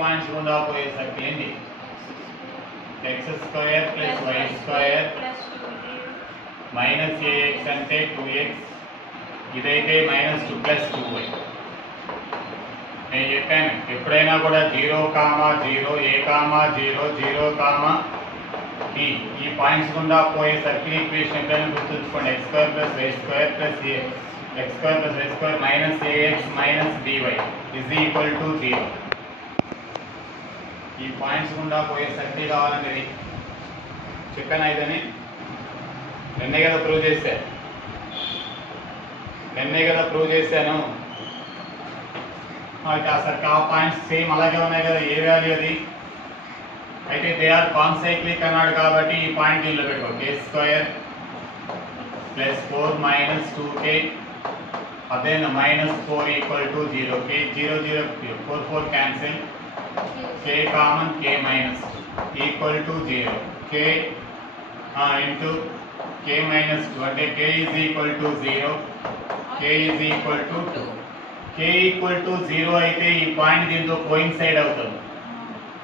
Points గుండా పోయే circle ఏంటి? X square plus y square minus a x అంటే 2x, ఇదైతే -2 + 2y. నేను చెప్పాను ఎప్పుడైనా కూడా 0, 0, a, 0, 0, b ఈ పాయింట్స్ గుండా పోయే సర్కిల్ ఈక్వేషన్ ఎప్పుడైనా గుర్తుంచుకోండి. x² + y² + x² + y² -ax - by = 0. ఈ పాయింట్స్ గుండా పోయే సర్కిల్ కావాలంటే చెప్పాను ఇదని నిన్నే కదా ప్రూవ్ చేశాను. అసలు ఆ పాయింట్స్ సేమ్ అలాగే ఉన్నాయి కదా, ఏ వాల్యూ అది అయితే దే ఆర్ కాన్సైక్లిక్ అన్నాడు కాబట్టి ఈ పాయింట్ దీనిలో పెట్టుకో. k² + 4 - 2k అదే -4 = 0. k 0 0 4 4 cancel, k common, k minus = 0. k into k - 2 అంటే k = 0, k = 2. k = 0 అయితే ఈ పాయింట్ దీంతో కోయిన్సైడ్ అవుతుంది,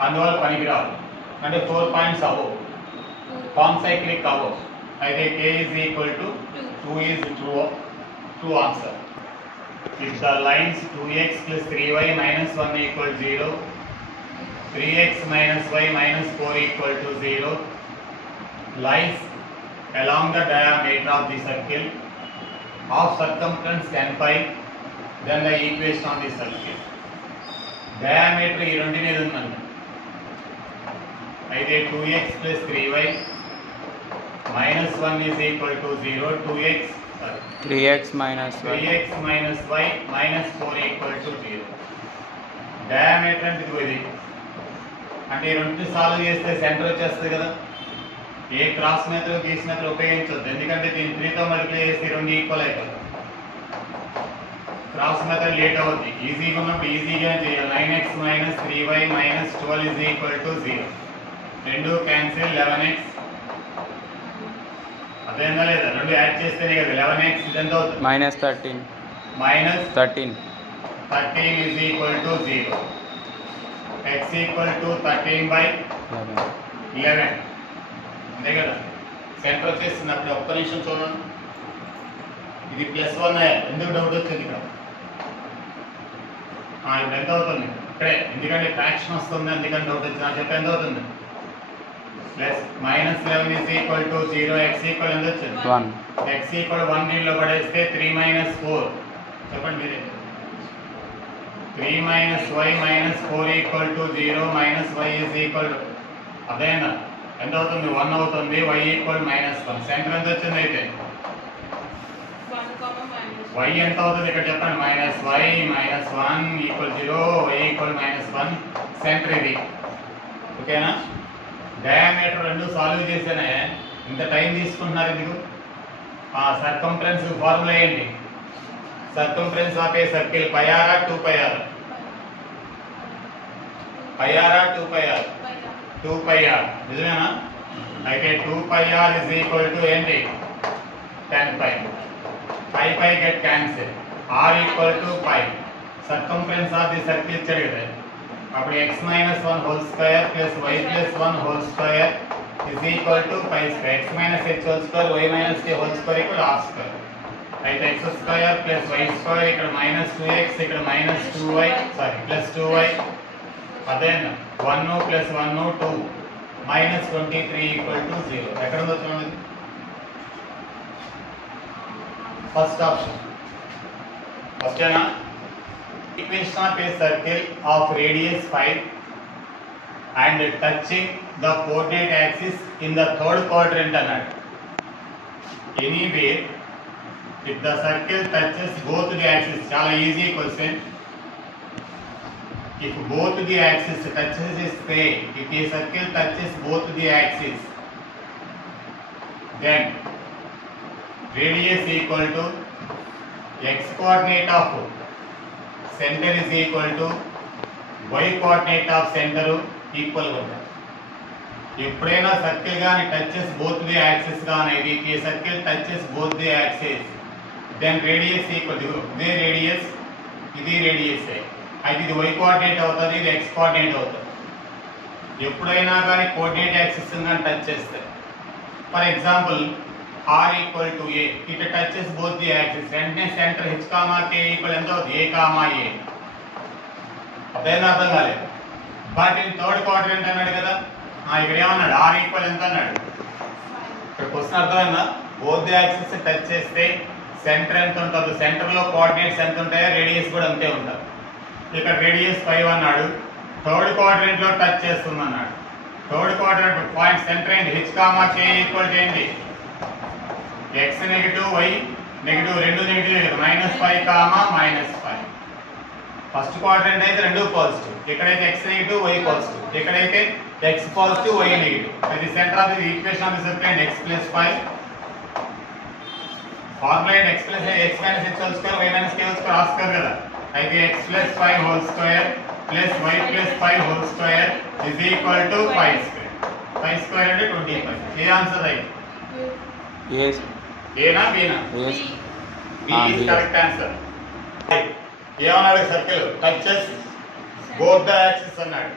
అందువల్ల పనికిరాదు. అంటే 4 పాయింట్స్ అవ్వవు, కాన్సైక్లిక్ అవ్వవు. అయితే k = 2 is true answer. If the lines 2x + 3y - 1 = 0, 3x - y - 4 = 0 lies along the diameter of the circle of circumference 10 pi, then the equation of the circle. Diameter ఈ రెండు మీద ఉందండి. అయితే 2x + 3y - 1 = 0, 3x - y - 4 = 0. Diameter అంటే ఇది అంటే ఈ రెండు సాల్వ్ చేస్తే సెంటర్ వచ్చేస్తుంది కదా. ఏ క్రాస్ మెథడ్ గీస్ మెథడ్ ఉపయోగించవద్దు, ఎందుకంటే దీన్ని 3తో మల్టిప్లై చేసి 2 ఈక్వల్ అవుతుంది. క్రాస్ మెథడ్ లేట్ అవుద్ది. ఈజీగా ఉన్నప్పుడు ఈజీగానే చేయాలి. 9x - 3y - 12 = 0. 2 క్యాన్సిల్, 11x అదేందా లేదా, 2 యాడ్ చేస్తేనే కదా 11x ఇదంతా అవుతుంది. -13 = 0. x = 13/11 అంతే కదా. సెంటర్ వచ్చేస్తుంది. అప్పుడు ఒక్క నిమిషం చూడండి, ఇది +1 ఎందుకు డౌట్ వచ్చింది ఇక్కడ? ఇప్పుడు ఎంత అవుతుంది ఇక్కడే, ఎందుకంటే ఫ్రాక్షన్ వస్తుంది అందుకని డౌట్ వచ్చింది. నాకు చెప్పి ఎంత అవుతుంది? -11 = 0, x = ఎంత వచ్చింది? 1. x = 1 దీనిలో పడేస్తే 3 - 4 చెప్పండి మీరే. 3 - y - 4 = 0, -y అదేనా ఎంత అవుతుంది? 1 అవుతుంది. y = -1. సెంటర్ ఎంత వచ్చింది అయితే? y ఎంత అవుతుంది ఇక్కడ చెప్పండి? -y - 1 = 0, y = -1. సెంటర్ ఇది. ఓకేనా? డయామీటర్ రెండు సాల్వ్ చేసేనే ఇంత టైం తీసుకుంటున్నారు ఎందుకు? సర్కంఫరెన్స్ ఫార్ములా ఏంటి? Circumference of a circle πr 2πr, 2πr నిజమేనా? అయితే 2πr = ఏంటి? 10 pi. pi get cancel, r = pi. Circumference of the circle ఇచ్చాడు కదా, అప్పుడు x - 1 whole square + y + 1 whole square = pi square. x - h whole square, y - k whole square = r square. అయితే x² + y² ఇక్కడ -2x, ఇక్కడ -2y +2y అదే 1 + 1 2 -23 = 0. ఎక్కడ ఉందో చూడండి. ఫస్ట్ ఆప్షన్ ఫస్టేనా? equation of a circle of radius 5 and touching the coordinate axis in the third quadrant అన్నాడు. Anywhere if the circle touches both the axes, చాలా easy question. if both the axes touches is say, if a circle touches both the axes, then radius equal to x coordinate of center is equal to y coordinate of center equal గా ఉంటుంది. ఎప్పుడైనా circle గాని touches both the axis గాని ఈ circle touches both the axis, then radius equal to ఇదే radius ఇది radius అయితే ఇది y కోఆర్డినేట్ అవుతుంది, ఇది x కోఆర్డినేట్ అవుతుంది. ఎప్పుడైనా కానీ కోఆర్డినేట్ యాక్సిస్ కానీ టచ్ చేస్తే, for example r equal to a, it touches both the axis, వెంటనే centre h comma k equal ఎంత అవుతుంది, a కామా a. అదేనా అర్థం కాలేదు. బట్ ఇన్ థర్డ్ క్వాడ్రంట్ అన్నాడు కదా, ఇక్కడ ఏమన్నాడు, r ఈక్వల్ ఎంత అన్నాడు. ఇక్కడ క్వశ్చన్ అర్థమైందా, బోత్ ది యాక్సిస్ టచ్ చేస్తే సెంటర్ ఎంత ఉంటుంది, సెంటర్ లో కోఆర్డినేట్స్ ఎంత ఉంటాయో రేడియస్ కూడా అంతే ఉంటుంది. ఇక్కడ రేడియస్ 5 అన్నాడు, థర్డ్ క్వాడ్రంట్ లో టచ్ చేస్తుంది అన్నాడు. థర్డ్ క్వాడ్రంట్ పాయింట్ సెంటర్ ఏంటి, h comma k equal to ఏంటి, x నెగటివ్ y నెగటివ్, రెండు నెగటివ్, -5 కామా -5. ఫస్ట్ క్వాడ్రంట్ అయితే రెండు పాజిటివ్, ఇక్కడైతే x నెగటివ్ y పాజిటివ్, ఇక్కడైతే x పాజిటివ్ y నెగటివ్. అది centre of the equation of the circle x + 5. Formula x + x - h whole square y - k whole square రాస్తారు కదా. అయితే x + 5 whole square plus y + 5 whole square is equal to 5 square. 5 square అంటే 25. ఏ answer అయితే yes ఏనా బీనా, yes B is correct answer. ఏమన్నాడు, circle touches both the axis అన్నాడు.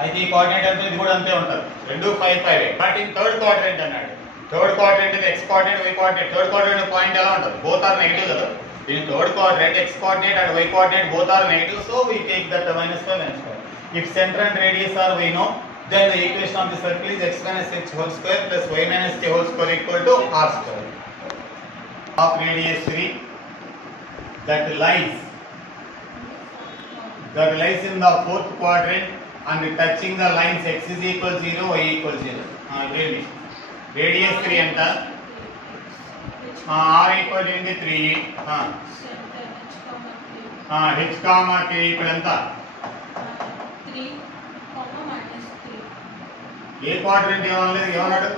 అయితే ఈ కోఆర్డినేట్ అంటే ఇది కూడా అంతే ఉంటుంది, రెండు 5 5. బట్ ఇన్ థర్డ్ క్వాడ్రంట్ అన్నాడు. థర్డ్ క్వాడ్రంట్ ఇది x coordinate y coordinate. Third quadrant point ఎలా ఉంటుంది, బోత్ ఆర్ నెగటివ్ కదా. In third quadrant x coordinate and y coordinate both are negative, so we take that -5 and square. If center and radius are we know, then the equation of the circle is x - h whole square plus y - k whole square equal to r square. Of radius 3 that lies in the fourth quadrant and touching the lines x is equal 0, y equal 0. Radius 3 anta r equal ఏంటి 3, h comma k ఇక్కడ ఎంత 3, -3. ఏ quadrant ఏమన్నాడు,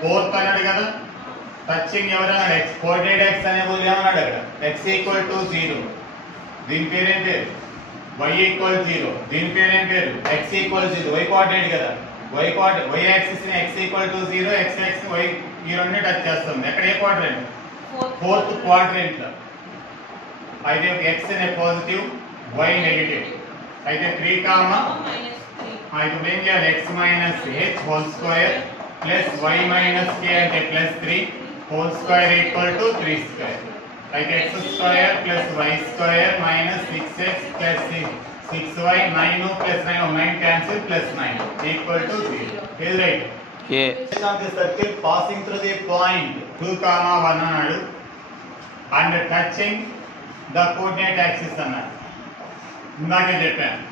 fourth అన్నాడు కదా. Touching ఎవరన్నాడు, x coordinate x అనే బదులు ఏమన్నాడు అక్కడ, x ఈక్వల్ టు 0, దీని పేరేం పేరు, y ఈక్వల్ 0, దీని పేరేం పేరు, x ఈక్వల్ 0. y కోఆర్డినేట్ కదా, y యాక్సిస్ ని x equal to 0, x axis y ఈ రెండు టచ్ చేస్తుంది. ఎక్కడ ఏ క్వాడ్రంట్, ఫోర్త్ క్వాడ్రంట్ లో. అయితే x అనే పాజిటివ్, y నెగటివ్. అయితే 3 కామా ఇప్పుడు ఏం చేయాలి, x - h whole square plus y - k అంటే +3 whole square equal to 3 square. అయితే x square plus y square -6x plus 6y 9 plus 9 cancel plus 9 equal to 0. is right. yeah of the circle passing through the point 2, 1 అన్నాడు and touching the coordinate axis అన్నాడు. ఇందాకే చెప్పాను,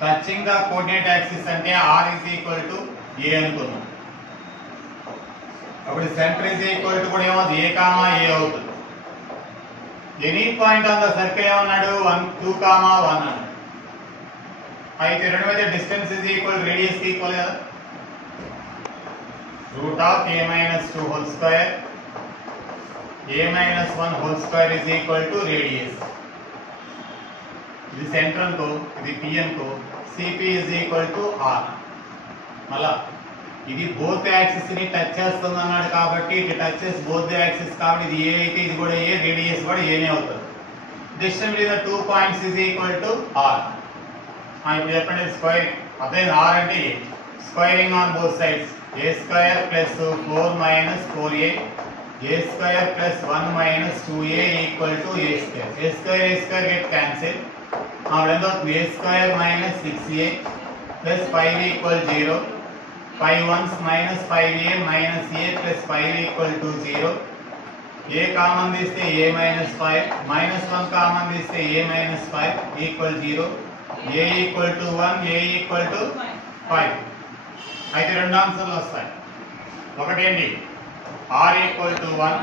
touching the coordinate axis అంటే r is equal to a అనుకున్నాం. అప్పుడు centre is equal to కూడా ఏమవుతుంది, a comma a అవుతుంది. Any point on the circle ఏమన్నాడు, 1, 2, 1 అన్నాడు. అయితే రెండు మధ్య డిస్టెన్స్ is equal రేడియస్ కి ఈక్వల్ కదా. root of a - 2 whole square a - 1 whole square is equal to radius. ఇది సెంటర్ అనుకో, ఇది p అనుకో, cp is equal to r. మళ్ళా ఇది బోత్ యాక్సిస్ ని టచ్ చేస్తుంది అన్నాడు కాబట్టి it touches both the axis కాబట్టి ఇది a అయితే ఇది కూడా a, రేడియస్ కూడా a నే అవుతుంది. Distance between the 2 points is equal to r. ఇప్పుడు చెప్పండి, స్క్వేర్ అదే r అంటే a, squaring on both sides a square plus 4 minus 4a, a square plus 1 minus 2a equal to a square. A square get cancelled. Now end up a square minus 6a plus 5 equal 0. 5 ones minus 5a minus a plus 5 equal to 0. A common తీస్తే a minus 5, minus 1 common తీస్తే a minus 5 equal 0. a equal to 1, a equal to 5. అయితే రెండు ఆన్సర్లు వస్తాయి. ఒకటి ఏంటి, r equal to 1,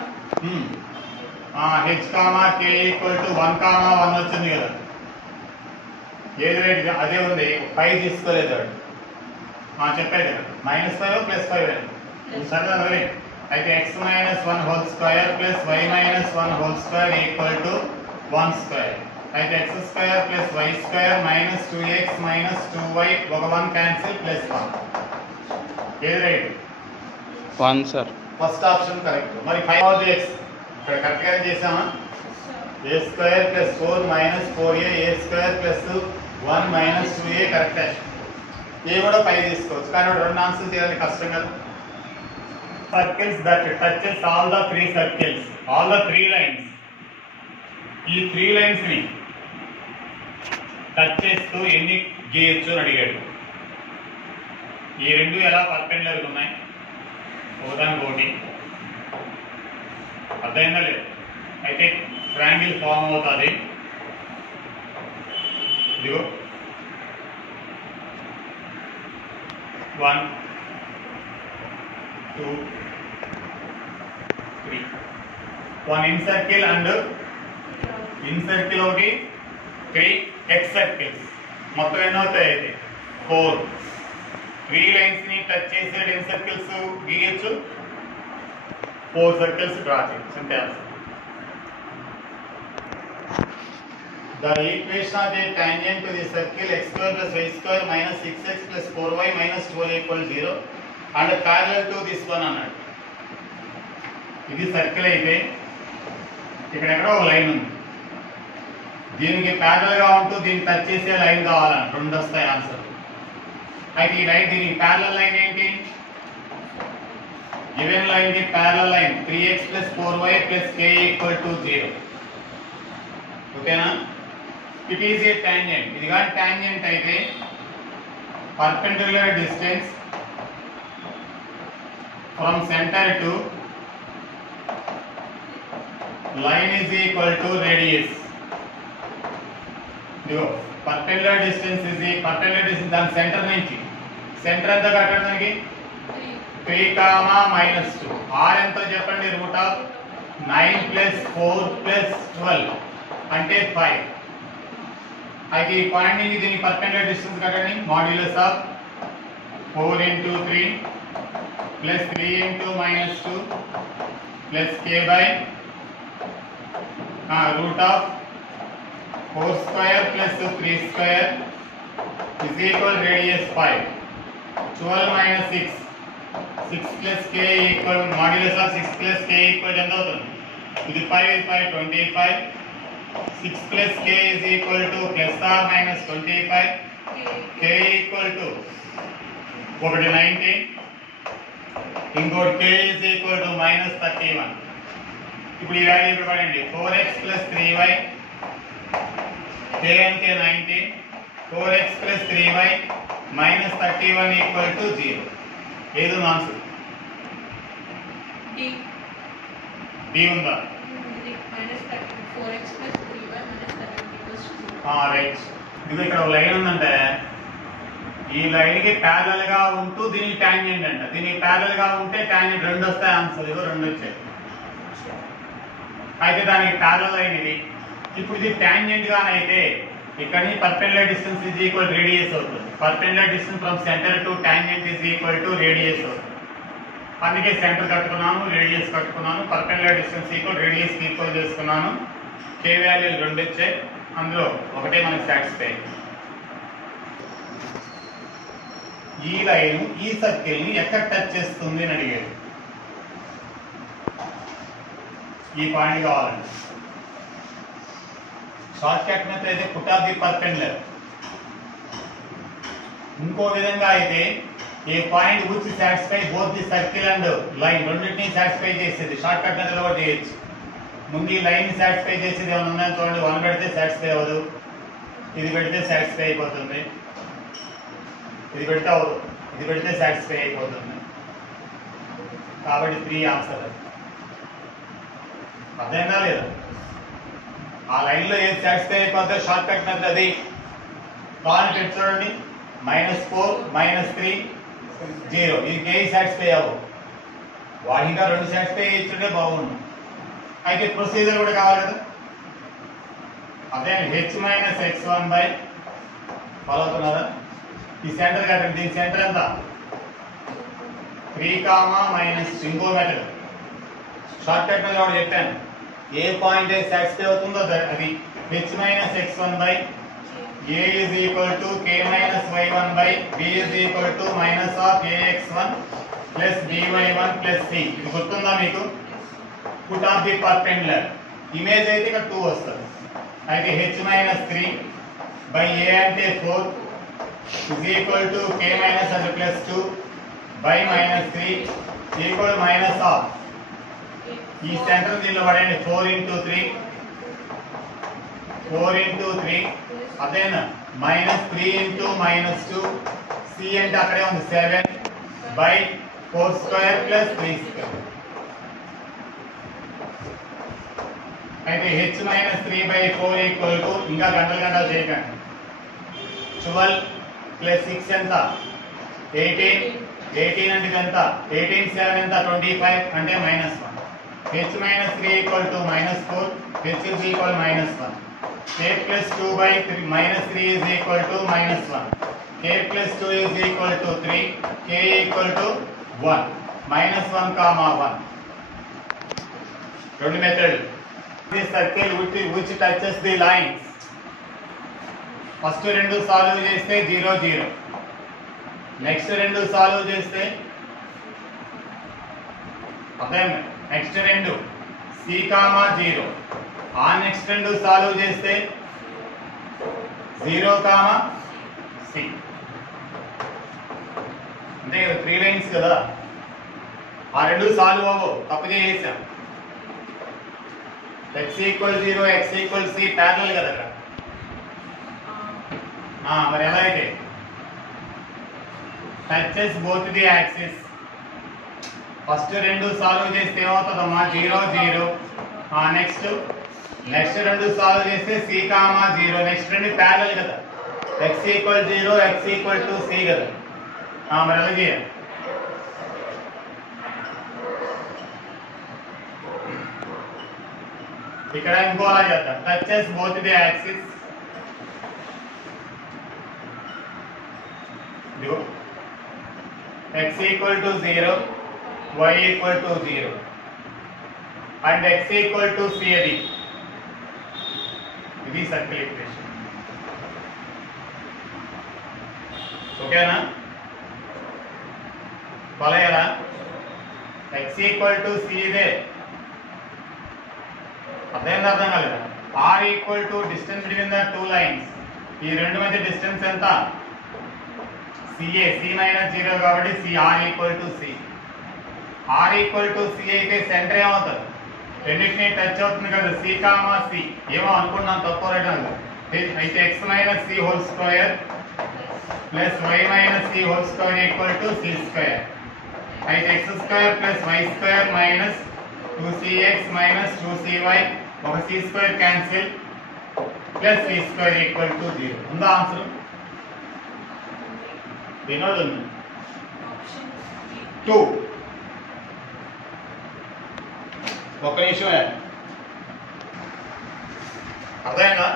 h comma k equal to 1, 1 వచ్చింది కదా. ఏది రేట్ అదే ఉంది, 5 తీసుకోలేదు వాడు. చెప్పాడు కదా, -5 + 5 సరే. అయితే x - 1 whole square plus y - 1 whole square equal to 1 square. అయితే x square plus y square -2x - 2y ఒక 1 క్యాన్సిల్ ప్లస్ 1. ఏది right, 1 sir. First option correct. మరి 5 x ఇక్కడ కరెక్ట్ గా చేసామా, a square plus 4 minus 4a a square plus 1 minus 2a కరెక్టే. ఏ కూడా 5 తీసుకోవచ్చు కానీ రెండు ఆన్సర్స్ చేయాలి కష్టం కదా. Circles that touches all the 3 circles all the 3 lines. ఈ 3 లైన్స్ ని టచ్ చేస్తూ ఎన్ని గీయొచ్చు అని అడిగాడు. ఈ రెండు ఎలా పర్పెండిక్యులర్ ఉన్నాయి ఒకదానికొకటి అర్థమైందా లేదు. అయితే ట్రయాంగిల్ ఫామ్ అవుతుంది. ఇదిగో 1 2 3 1 in circle and in circle ఒకటి 3 x circles మొత్తం ఎన్ని అవుతాయి అయితే 4. 3 లైన్స్ ని టచ్ చేసే n సర్కిల్స్ గీయొచ్చు 4 సర్కిల్స్ డ్రా చేయొచ్చు అంతే answer. The equation of the tangent to the circle x square plus y square minus 6x plus 4y minus 12 equals 0 and parallel to this one అన్నాడు. ఇది circle అయితే ఇక్కడ ఎక్కడో ఒక line ఉంది. దీనికి ప్యారల్ గా ఉంటూ దీన్ని టచ్ చేసే లైన్ కావాలని రెండు వస్తాయి ఆన్సర్. అయితే ఈ లైన్ దీనికి ప్యారల్ లైన్ ఏంటి? గివెన్ లైన్ కి parallel line 3x plus 4y plus k equal to 0. ఓకేనా? It is a tangent. ఇది కానీ tangent అయితే perpendicular distance from center to line is equal to radius. ఇదిగో perpendicular distance దాని centre నుంచి centre ఎంత కట్టాడు దానికి 3, -2. r ఎంతో చెప్పండి. √9 + 4 + 12 అంటే 5. అయితే ఈ పాయింట్ నుంచి దీనికి పర్పెండిక్యులర్ డిస్టెన్స్ కట్టండి. Modulus of 4 × 3 + 3 × -2 + k by √4² + 3² is equal radius 5. 12 - 6 6 + k equal modulus of 6 + k equal ఎంత అవుతుంది? ఇది 5 25. 6 + k is equal to ± 25. k equal to ఒకటి 19 ఇంకోటి k is equal to -31. ఇప్పుడు ఈ వాల్యూ ఇక్కడ పడండి. 4x + 3y k అంటే 19 4x + 3y -31 equal to 0. ఏదో ఆన్సర్ D ఉందా? -4x + 3y -31 right. ఇది ఇక్కడ ఒక లైన్ ఉందంటే ఈ లైన్ కి ప్యారలల్ గా ఉంటూ దీనికి టాంజెంట్ అంట. దీనికి ప్యారలల్ గా ఉంటే టాంజెంట్ రెండు వస్తాయి ఆన్సర్. ఇదిగో రెండు వచ్చాయి. అయితే దానికి ప్యారలల్ లైన్ ఇది. ఇప్పుడు ఇది టాంజెంట్ గానైతే ఇక్కడ నుంచి perpendicular distance is equal radius అవుతుంది. Perpendicular distance from centre to tangent is equal to radius అవుతుంది. అందుకే సెంటర్ కట్టుకున్నాను, రేడియస్ కట్టుకున్నాను. Perpendicular distance equal radius equal చేసుకున్నాను. k వాల్యూలు రెండు వచ్చాయి. అందులో ఒకటే మనకి సాటిస్ఫై. ఈ లైన్ ఈ సర్కిల్ ని ఎక్కడ టచ్ చేస్తుంది అని అడిగాడు. ఈ పాయింట్ కావాలండి. షార్ట్ కట్ మెథడ్ అయితే పుట్ ఆఫ్ ది పర్పెండిక్యులర్. ఇంకో విధంగా అయితే a point which satisfy both the circle and line రెండింటినీ సాటిస్ఫై చేసేది షార్ట్ కట్ మెథడ్ కూడా చేయొచ్చు. ముందు ఈ లైన్ సాటిస్ఫై చేసేది ఏమైనా ఉందని చూడండి. 1 పెడితే సాటిస్ఫై అవ్వదు, ఇది పెడితే సాటిస్ఫై అయిపోతుంది, ఇది పెడితే అవ్వదు, ఇది పెడితే సాటిస్ఫై అయిపోతుంది. కాబట్టి 3 ఆన్సర్. అర్థమైందా లేదా? ఆ లైన్ లో ఏది సాటిస్ఫై అయిపోతే షార్ట్ కట్ మెథడ్ అది. కావాలంటే చూడండి. -4 -3 0 ఇది k సాటిస్ఫై అవ్వవు. వాహిగా రెండు సాటిస్ఫై ఇచ్చుంటే బాగుండు. అయితే ప్రొసీజర్ కూడా కావాలి కదా. అదే h - x1 ఫాలో అవుతున్నారా? ఈ సెంటర్ కట్టండి. దీని సెంటర్ ఎంత 3, ఇంకో మెథడ్ షార్ట్ కట్ మెథడ్ కూడా చెప్పాను. ఏ పాయింట్ అయితే సాటిస్ఫై అవుతుందో అది h - x1 a is equal to k - y1 b is equal to -ax1 plus by1 plus c. ఇది గుర్తుందా మీకు? Put of the perpendicular image అయితే ఇక్కడ 2 వస్తుంది. అయితే h మైనస్ 3 బై a అంటే 4 is equal to k minus అంటే plus 2 by minus 3 equal minus of ఈ సెంటర్ దీనిలో పడండి 4 ఇంటూ 3 అదేనా మైనస్ 3 ఇంటూ మైనస్ 2 c అంటే అక్కడే ఉంది 7 బై 4 స్క్వేర్ ప్లస్ 3 స్క్వేర్. అయితే h minus 3 by 4 equal to ఇంకా గంటలు చేయకండి 12 ప్లస్ 6 ఎంత 18 అంటే ఎంత 18 7 ఎంత 25 అంటే minus 1. h minus 3 equal to minus 4 h is equal minus 1. k plus 2 by 3 minus 3 is equal to minus 1. k plus 2 is equal to 3. k equal to 1. Minus 1 comma 1. Second method. This circle which touches the lines. First రెండు solve చేస్తే 0 0. Next రెండు solve చేస్తే అదే next రెండు c comma 0. ఆ next రెండు solve చేస్తే 0 comma c. అంటే 3 లైన్స్ కదా, ఆ రెండు సాల్వ్ అవ్వవు, తప్పు చేసాం. x equal 0 x equal c parallel కదా అక్కడ. మరి ఎలా అయితే touches both the axis. First రెండు సాల్వ్ చేస్తే ఏమవుతుందమ్మా 0 0. నెక్స్ట్ రెండు సాల్వ్ చేస్తే c కామా 0. నెక్స్ట్ రెండు ప్యారలల్ కదా, x equal 0 x equal to c కదా. మరి ఎలా చేయాలి? ఇక్కడ ఇంకోలా చేద్దాం. Touches both the axis. x equal to 0 y equal to 0 and x equal to c. అది ఇది సర్కిల్ ఈక్వేషన్. ఓకేనా? Follow x equal to c ఇదే. అర్థం కాలేదా? r equal to distance between the two lines. ఈ రెండు మధ్య డిస్టెన్స్ ఎంత? ca. c మైనస్ 0 కాబట్టి c. r equal to c. r equal to c అయితే సెంటర్ ఏమవుతుంది? రెండింటిని టచ్ అవుతుంది కదా, c కామా c. ఏమో అనుకున్నాను, తక్కువ రైట్. అయితే x minus c whole square plus y minus c whole square equal to c square. అయితే x square plus y square minus 2cx minus 2cy, ఒక c square cancel plus c square equal to 0. ఉందా answer? Vinod ఉంది 2. ఒక నిమిషం అర్థమైందా?